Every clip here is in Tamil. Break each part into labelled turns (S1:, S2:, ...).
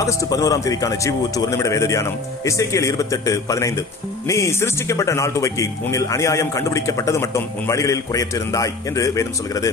S1: ஆகஸ்ட் பதினோராம் தேதிக்கான ஊற்று ஒரு நிமிட வேதியானம் இசைக்கியல் இருபத்தி எட்டு பதினைந்து நீ சிருஷ்டிக்கப்பட்ட நாள் துவக்கி உன்னில் அநியாயம் கண்டுபிடிக்கப்பட்டது மட்டும் உன் வழிகளில் குறையற்றிருந்தாய் என்று வேதம் சொல்கிறது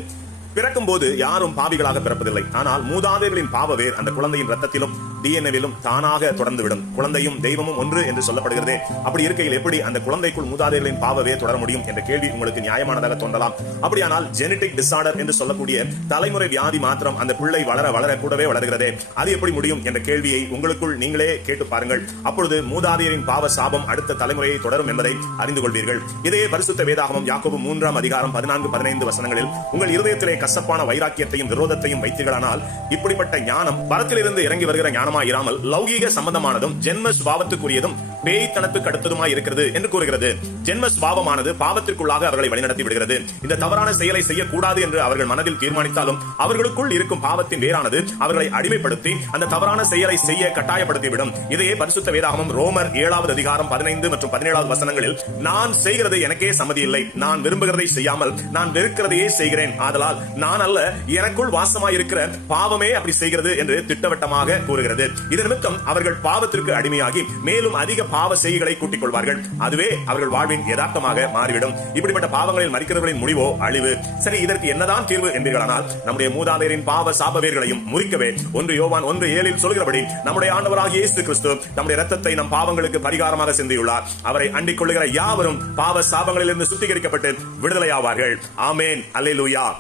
S1: பிறக்கும் போது யாரும் பாவிகளாக பிறப்பதில்லை ஆனால் மூதாதைகளின் பாவவேர் அந்த குழந்தையின் ரத்தத்திலும் டிஎன்ஏவிலும் தானாக தொடர்ந்துவிடும் குழந்தையும் தெய்வமும் ஒன்று என்று சொல்லப்படுகிறது அப்படி இருக்கையில் எப்படி அந்த குழந்தைக்குள் மூதாதைகளின் பாவவேர் தொடர முடியும் என்ற கேள்வி உங்களுக்கு நியாயமானதாக தோன்றலாம் அப்படியானால் ஜெனடிக் டிசார்டர் என்று சொல்லக்கூடிய தலைமுறை வியாதி மாத்திரம் அந்த பிள்ளை வளர வளர கூடவே வளர்கிறதே அது எப்படி முடியும் என்ற கேள்வியை உங்களுக்குள் நீங்களே கேட்டு பாருங்கள் அப்பொழுது மூதாதையரின் பாவ சாபம் அடுத்த தலைமுறையை தொடரும் என்பதை அறிந்து கொள்வீர்கள் இதையே பரிசுத்த வேதாகமும் யாக்கோபு மூன்றாம் அதிகாரம் பதினான்கு பதினைந்து வசனங்களில் உங்கள் இருதயத்திலே கசப்பான வைராக்கியத்தையும் விரோதத்தையும் வைத்தீர்களானால் இப்படிப்பட்ட ஞானம் பரத்திலிருந்து இறங்கி வருகிற ஞானமா இராமல் லௌகீக சம்பந்தமானதும் ஜென்ம சுபாவத்துக்குரியதும் பேய்த்தனத்துக்கு அடுத்ததுமாய் இருக்கிறது என்று கூறுகிறது ஜென்ம சுபாவமானது பாவத்திற்குள்ளாக அவர்களை வழிநடத்தி விடுகிறது இந்த தவறான செயலை செய்யக்கூடாது என்று அவர்கள் மனதில் தீர்மானித்தாலும் அவர்களுக்குள் இருக்கும் பாவத்தின் வேறானது அவர்களை அடிமைப்படுத்தி அந்த தவறான செயலை செய்ய கட்டாயப்படுத்திவிடும் இதையே பரிசுத்த வேதாகமும் ரோமர் ஏழாவது அதிகாரம் பதினைந்து மற்றும் பதினேழாவது வசனங்களில் நான் செய்கிறது எனக்கே சம்மதி இல்லை நான் விரும்புகிறதை செய்யாமல் நான் வெறுக்கிறதையே செய்கிறேன் ஆதலால் நான் அல்ல எனக்குள் வாசமாயிருக்கிற இருக்கிற பாவமே அப்படி செய்கிறது என்று திட்டவட்டமாக கூறுகிறது இதன் நிமித்தம் அவர்கள் பாவத்திற்கு அடிமையாகி மேலும் அதிக பாவ செய்கைகளை கூட்டிக் கொள்வார்கள் அதுவே அவர்கள் வாழ்வின் யதார்த்தமாக மாறிவிடும் இப்படிப்பட்ட பாவங்களில் மறிக்கிறவர்களின் முடிவோ அழிவு சரி இதற்கு என்னதான் தீர்வு என்பீர்களானால் நம்முடைய மூதாதையரின் பாவ சாபவேர்களையும் முறிக்கவே ஒன்று யோவான் ஒன்று ஏழில் சொல்கிறபடி நம்முடைய ஆண்டவராக இயேசு கிறிஸ்து நம்முடைய ரத்தத்தை நம் பாவங்களுக்கு பரிகாரமாக சிந்தியுள்ளார் அவரை அண்டிக் கொள்ளுகிற யாவரும் பாவ சாபங்களிலிருந்து சுத்திகரிக்கப்பட்டு விடுதலையாவார்கள் ஆமேன் அல்லேலூயா